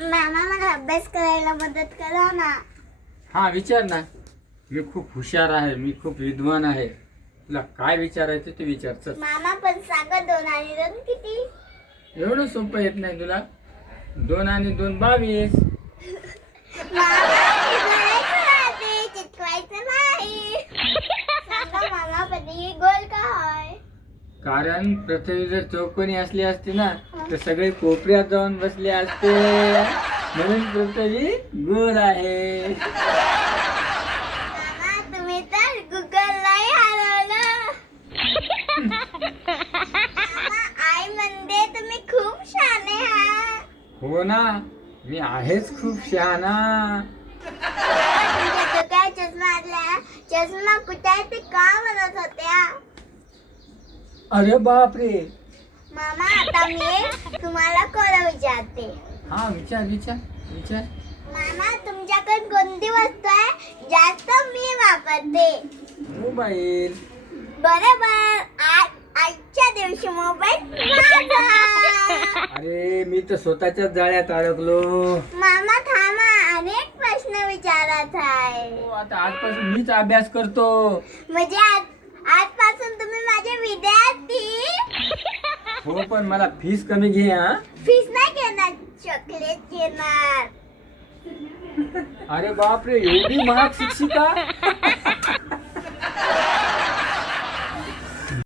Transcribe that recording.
मामा मला अभ्यास करायला मदत करा ना. हा विचार ना. मी खूप हुशार आहे, मी खूप विद्वान आहे. तुला काय विचारायचं ते विचार. चल. मामा पण सांगा 2 आणि 2 किती? एवढं सोपं येत नाही तुला. 2 आणि 2 22. मामा चिकवायचं राहते, चिकवायचं नाही. सांगा मामा पृथ्वी गोल का आहे? कारण पृथ्वी जर चौकोनी असली असती ना तर सगळे कोपऱ्यात जाऊन बसले असते. म्हणून पृथ्वी गोल आहे. मामा तुम्ही तर गुगललाही हरवलं. मामा आई म्हणते तुम्ही खूप शहाणे आहात. हो ना, मी आहेच खूप शहाणा. तुमच्या डोक्यात चष्मा आणला. चष्मा कुठे आहे ते का म्हणत होत्या? अरे बापरे. मामा आता मी तुम्हाला कोण विचारते. हा विचार विचार विचार. मामा तुमच्याकडे कोणती वस्तू आहे जास्त मी वापरते? मोबाईल. बरोबर. आजच्या दिवशी मोबाईल माझा. अरे मी तर स्वतःच्याच जाळ्यात अडकलो. मामा थांबा, अनेक प्रश्न विचारायचा आहे. हो, आता आजपासून मीच अभ्यास करतो. म्हणजे आजपासून तुम्ही माझे विद्यार्थी. हो पण मला फीस कमी घे. हा फीस नाही घेणार, चॉकलेट घेणार. अरे बापरे, एवढी महाग शिक्षिका.